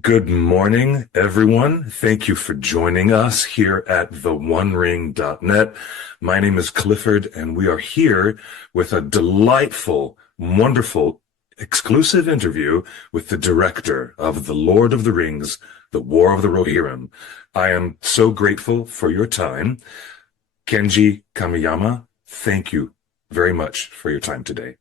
Good morning, everyone. Thank you for joining us here at TheOneRing.net. My name is Clifford, and we are here with a delightful, wonderful, exclusive interview with the director of The Lord of the Rings, The War of the Rohirrim. I am so grateful for your time. Kenji Kamiyama, thank you very much for your time today.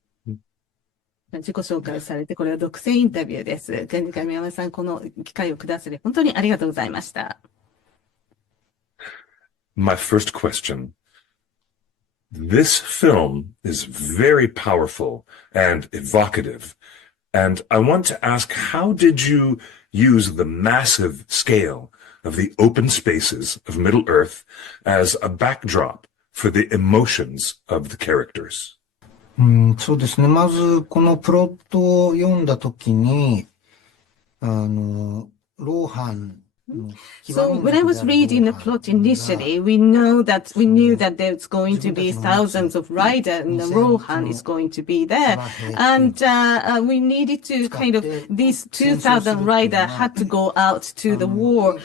自己紹介されて、これは独占インタビューです。神山さん、この機会をくださり、本当にありがとうございました。My first question. This film is very powerful and evocative. And I want to ask, how did you use the massive scale of the open spaces of Middle-earth as a backdrop for the emotions of the characters? そうですね。まず、このプロットを読んだときに、ローハン So when I was reading the plot initially, we knew that there's going to be thousands of riders and the Rohan is going to be there. And we needed to these 2,000 riders had to go out to the war.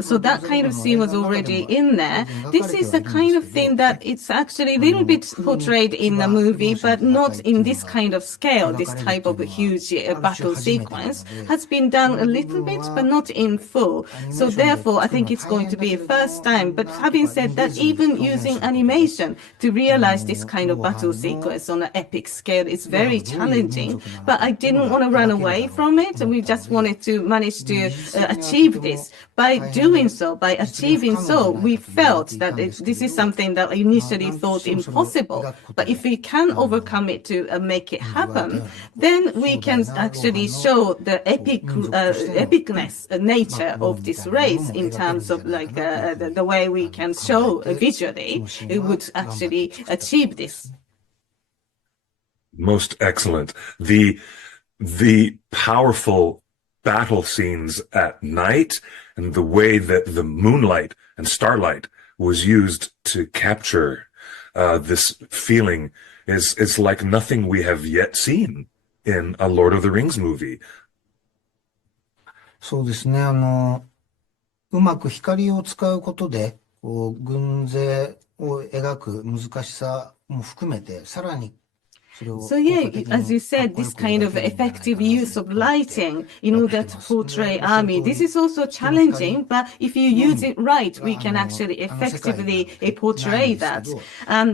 So that kind of scene was already in there. This is the kind of thing that it's actually a little bit portrayed in the movie, but not in this kind of scale. This type of huge battle sequence has been done a little bit, but not in full. So therefore, I think it's going to be a first time. But having said that, even using animation to realize this kind of battle sequence on an epic scale is very challenging. But I didn't want to run away from it. We just wanted to manage to achieve this. By doing so, by achieving so, we felt that this is something that I initially thought impossible. But if we can overcome it to make it happen, then we can actually show the epicness, nature of this race in terms of like the way we can show visually. It would actually achieve this. Most excellent. The powerful battle scenes at night and the way that the moonlight and starlight was used to capture this feeling is like nothing we have yet seen in a Lord of the Rings movie. そうですね。うまく光を使うことで、軍勢を描く難しさも含めて、さらに So yeah, as you said, this kind of effective use of lighting in order to portray army, this is also challenging, but if you use it right, we can actually effectively portray that.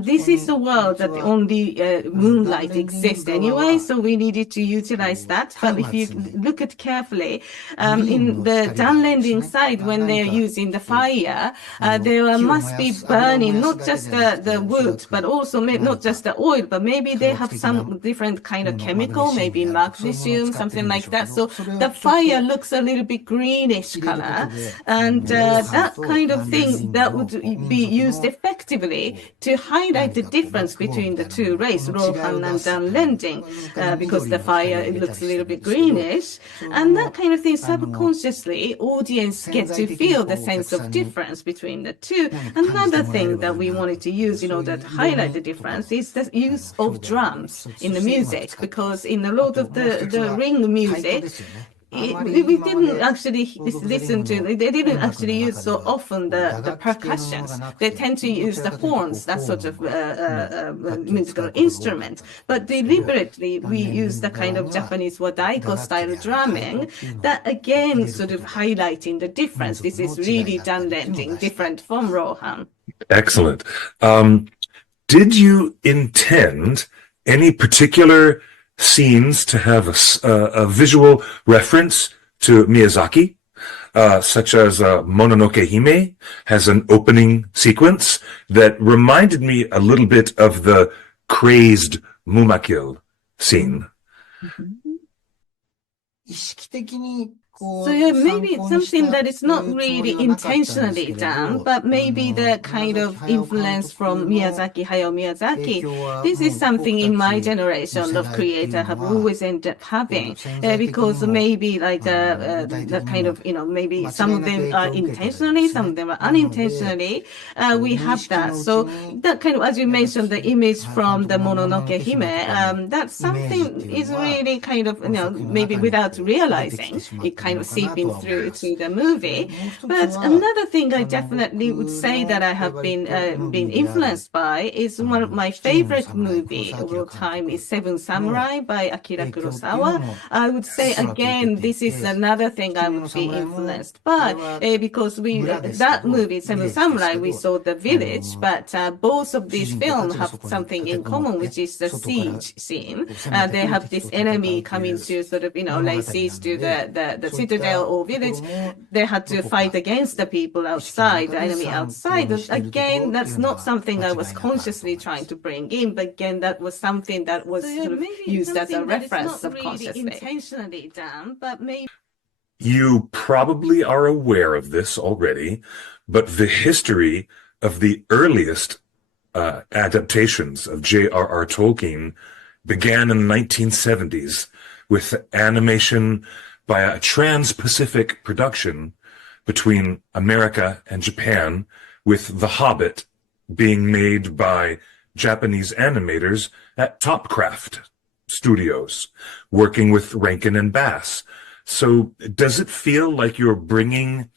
This is a world that only moonlight exists anyway, so we needed to utilize that. But if you look at carefully, in the downlanding side, when they're using the fire, there must be burning not just the wood, but also not just the oil, but maybe they have some different kind of chemical, maybe magnesium, something like that. So the fire looks a little bit greenish color. And that kind of thing that would be used effectively to highlight the difference between the two races, Rohan and downlanding, because the fire, it looks a little bit greenish. And that kind of thing, subconsciously, audience get to feel the sense of difference between the two. Another thing that we wanted to use in order to highlight the difference is the use of drums in the music, because in the Lord of the Ring music, we didn't actually listen to, they didn't actually use so often the percussions. They tend to use the horns, that sort of musical instrument. But deliberately, we use the kind of Japanese wadaiko style drumming that again sort of highlighting the difference. This is really downlanding, different from Rohan. Excellent. Did you intend any particular scenes to have a visual reference to Miyazaki, such as Mononoke Hime has an opening sequence that reminded me a little bit of the crazed Mumakil scene. So yeah, maybe it's something that is not really intentionally done, but maybe the kind of influence from Miyazaki, Hayao Miyazaki. This is something in my generation of creator have always ended up having, because maybe like the kind of, maybe some of them are intentionally, some of them are unintentionally. We have that. So that kind of, as you mentioned, the image from the Mononoke Hime, that's something is really kind of, maybe without realizing, it kind of seeping through to the movie. But another thing I definitely would say that I have been influenced by is one of my favorite movie of all time is Seven Samurai by Akira Kurosawa. I would say again, this is another thing I would be influenced by because that movie Seven Samurai we saw the village, but both of these films have something in common, which is the siege scene. They have this enemy coming to sort of lay siege to the citadel or village. They had to fight against the people outside, the enemy outside. Again, that's not something I was consciously trying to bring in, but again, that was something that was sort of used as a reference subconsciously. Really intentionally done, but maybe. You probably are aware of this already, but the history of the earliest adaptations of J.R.R. Tolkien began in the 1970s with animation by a trans-Pacific production between America and Japan, with The Hobbit being made by Japanese animators at Topcraft Studios, working with Rankin and Bass. So does it feel like you're bringing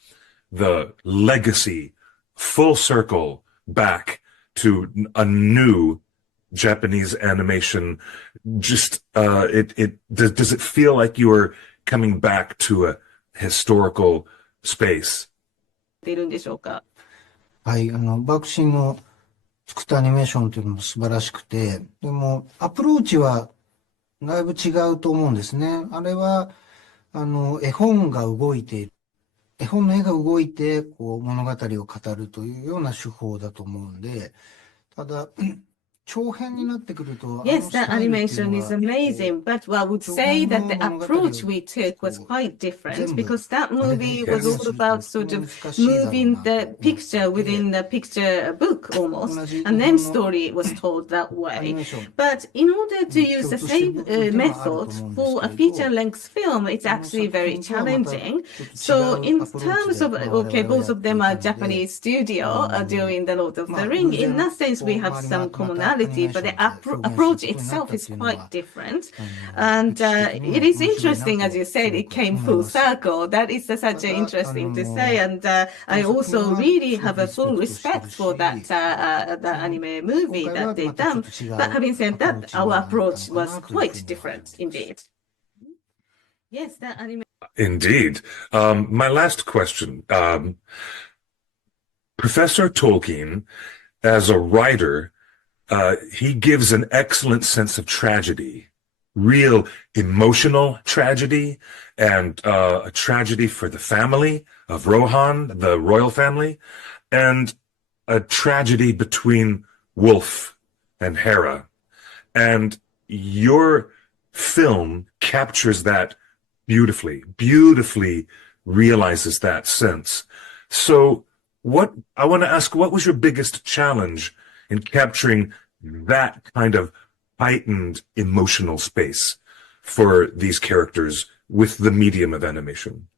the legacy full circle back to a new Japanese animation? Just does it feel like you're coming back to a historical space? ているんでしょうか。はい、バクシーの作ったアニメーションというのも素晴らしくて、でもアプローチはだいぶ違うと思うんですね。あれは絵本が動いている。絵本の絵が動いてこう物語を語るというような手法だと思うんで、ただ長編になってくると Yes, that animation is amazing, but I would say that the approach we took was quite different because that movie was all about sort of moving the picture within the picture book almost, and then story was told that way. But in order to use the same method for a feature-length film, it's actually very challenging. So in terms of, okay, both of them are Japanese studio doing The Lord of the Ring. In that sense, we have some commonality. But the approach itself is quite different. And it is interesting, as you said, it came full circle. That is such an interesting to say. And I also really have a full respect for that the anime movie that they done. But having said that, our approach was quite different indeed. Yes, that anime. Indeed. My last question. Professor Tolkien, as a writer, he gives an excellent sense of tragedy, real emotional tragedy, and a tragedy for the family of Rohan, the royal family, and a tragedy between Wolf and Hera. And your film captures that beautifully realizes that sense. So I want to ask, what was your biggest challenge in capturing that kind of heightened emotional space for these characters with the medium of animation?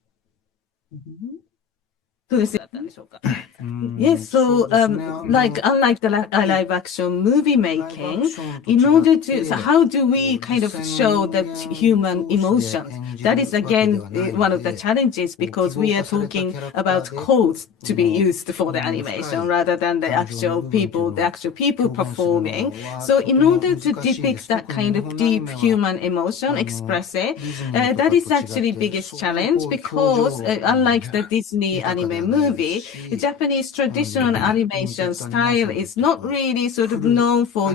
Yes, so unlike the live action movie making, in order to, so how do we kind of show the human emotions? That is again one of the challenges because we are talking about codes to be used for the animation rather than the actual people performing. So in order to depict that kind of deep human emotion, express it, that is actually biggest challenge because unlike the Disney anime movie, the Japanese traditional animation style is not really sort of known for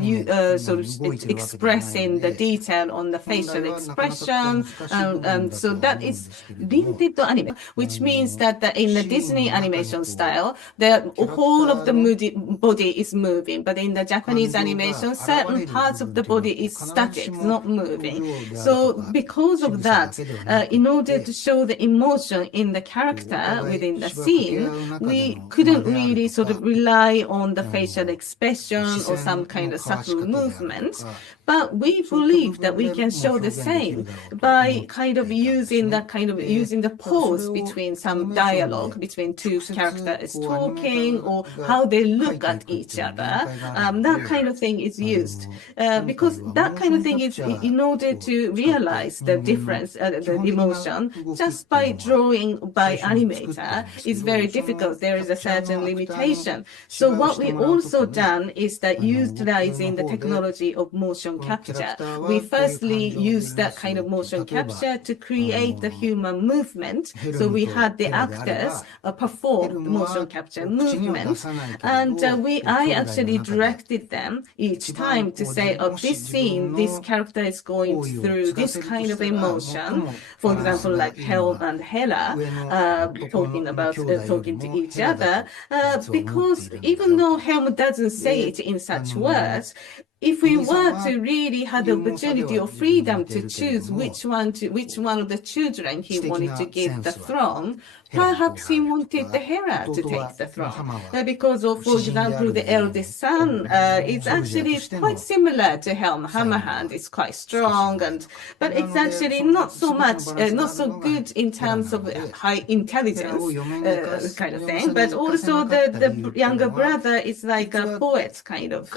sort of expressing the detail on the facial expression, and so that is limited to anime, which means that in the Disney animation style, the whole of the body is moving, but in the Japanese animation, certain parts of the body is static, not moving. So because of that, in order to show the emotion in the character within the scene, we couldn't really sort of rely on the facial expression or some kind of subtle movement. But we believe that we can show the same by kind of using the pause between some dialogue between two characters talking or how they look at each other. That kind of thing is used because that kind of thing is in order to realize the difference, the emotion, just by drawing by animator is very difficult. There is a certain limitation. So what we also done is that utilizing the technology of motion capture. We firstly used that kind of motion capture to create the human movement. So we had the actors perform the motion capture movement. And I actually directed them each time to say, oh, this scene, this character is going through this kind of emotion. For example, like Helm and Hela talking to each other. Because even though Helm doesn't say it in such words, if we were to really have the opportunity or freedom to choose which one of the children he wanted to give the throne, perhaps he wanted the Hera to take the throne. Because of, for example, the eldest son is actually quite similar to Helm Hammerhand. It's quite strong, but it's actually not so good in terms of high intelligence kind of thing. But also the younger brother is like a poet kind of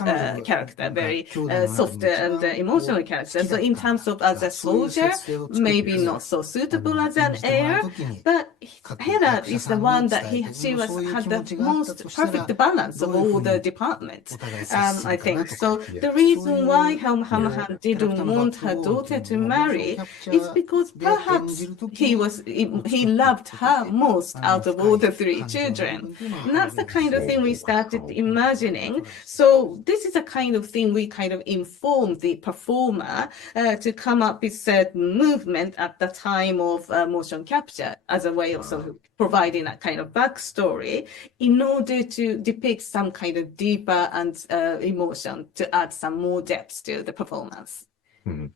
character, very soft and emotional character. So in terms of as a soldier, maybe not so suitable as an heir, but Hera is the one that had the most perfect balance of all the departments, I think. So the reason why Helm Hammerhand didn't want her daughter to marry is because perhaps he loved her most out of all the three children. And that's the kind of thing we started imagining. So this is a kind of thing we kind of informed the performer to come up with certain movement at the time of motion capture as a way of sort of providing a kind of backstory in order to depict some kind of deeper and emotion to add some more depth to the performance. The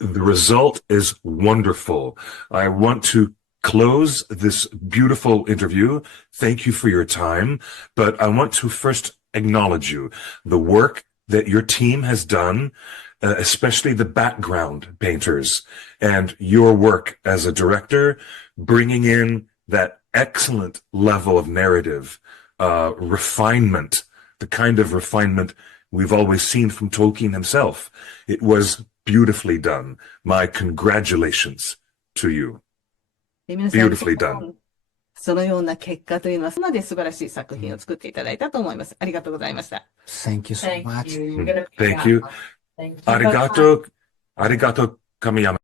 result is wonderful. I want to close this beautiful interview. Thank you for your time, but I want to first acknowledge you, the work that your team has done, especially the background painters, and your work as a director, bringing in that excellent level of narrative, refinement, the kind of refinement we've always seen from Tolkien himself. It was beautifully done. My congratulations to you. Beautifully done. そのような結果というのは、まで素晴らしい作品を作っていただいたと思います。ありがとうございました。Thank you so much. Thank you. Arigato, Kamiyama.